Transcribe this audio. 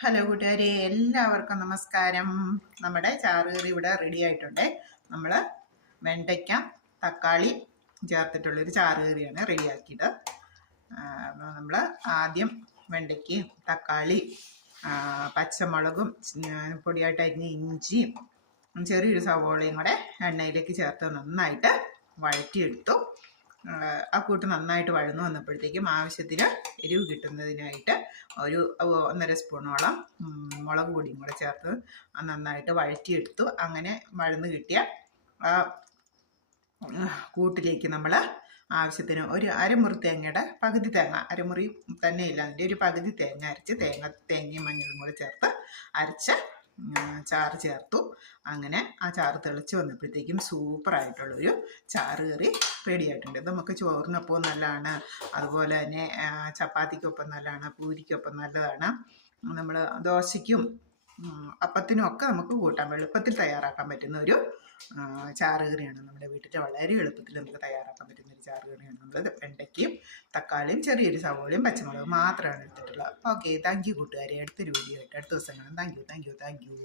Hello കൂട്ടുകാരെ, എല്ലാവർക്കും നമസ്കാരം. നമ്മുടെ ചാറുകറി ഇവിടെ റെഡി ആയിട്ടുണ്ട്. നമ്മൾ വെണ്ടയ്ക്ക തക്കാളി ചേർത്തിട്ടുള്ളൊരു ചാറുകറിയാണ് റെഡിയാക്കിയത്. നമ്മൾ ആദ്യം വെണ്ടയ്ക്കയും തക്കാളി പച്ചമുളകും പൊടിയായിട്ട് അരിഞ്ഞ ഇഞ്ചിയും ചെറിയൊരു സവോളയും കൂടെ എണ്ണയിലേക്ക് ചേർത്ത് നന്നായിട്ട് വഴറ്റിയെടുത്തു. ആ കൂട്ട് നന്നായിട്ട് വഴന്നു വന്നപ്പോഴത്തേക്കും ആവശ്യത്തിന് എരിവ് കിട്ടുന്നതിനായിട്ട് ഒരു 1.5 സ്പൂണോളം മുളക് പൊടിയും കൂടെ ചേർത്ത് നന്നായിട്ട് വഴറ്റിയെടുത്തു. അങ്ങനെ വഴന്ന് കിട്ടിയ ആ കൂട്ടിലേക്ക് നമ്മൾ ആവശ്യത്തിന് ഒരു അരമുറി തേങ്ങയുടെ പകുതി തേങ്ങ, അരമുറി തന്നെ ഇല്ല, അതിൻ്റെ ഒരു പകുതി തേങ്ങ അരച്ച് തേങ്ങയും മഞ്ഞളും കൂടെ ചേർത്ത് അരച്ച് ചാറ് ചേർത്തു. അങ്ങനെ ആ ചാറ് തിളച്ച് വന്നപ്പോഴത്തേക്കും സൂപ്പറായിട്ടുള്ളൊരു ചാറ് കറി റെഡിയായിട്ടുണ്ട്. നമുക്ക് ചോറിനൊപ്പം നല്ലതാണ്, അതുപോലെ തന്നെ ചപ്പാത്തിക്കൊപ്പം നല്ലതാണ്, പൂരിക്കൊപ്പം നല്ലതാണ്. നമ്മൾ ദോശയ്ക്കും അപ്പത്തിനും ഒക്കെ നമുക്ക് കൂട്ടാൻ എളുപ്പത്തിൽ തയ്യാറാക്കാൻ പറ്റുന്ന ഒരു ചാറുകറിയാണ്. നമ്മുടെ വീട്ടിൽ വളരെ എളുപ്പത്തിൽ നമുക്ക് തയ്യാറാക്കാൻ പറ്റുന്ന ഒരു ചാറുകറിയാണ്. നമ്മൾ വെണ്ടയ്ക്കയും തക്കാളിയും ചെറിയൊരു സവോളയും പച്ചമുളകും മാത്രമാണ് എടുത്തിട്ടുള്ളത്. ഓക്കെ, താങ്ക് യു കൂട്ടുകാരെ. അടുത്തൊരു വീഡിയോ ആയിട്ട് അടുത്ത ദിവസം കാണാം. Thank you.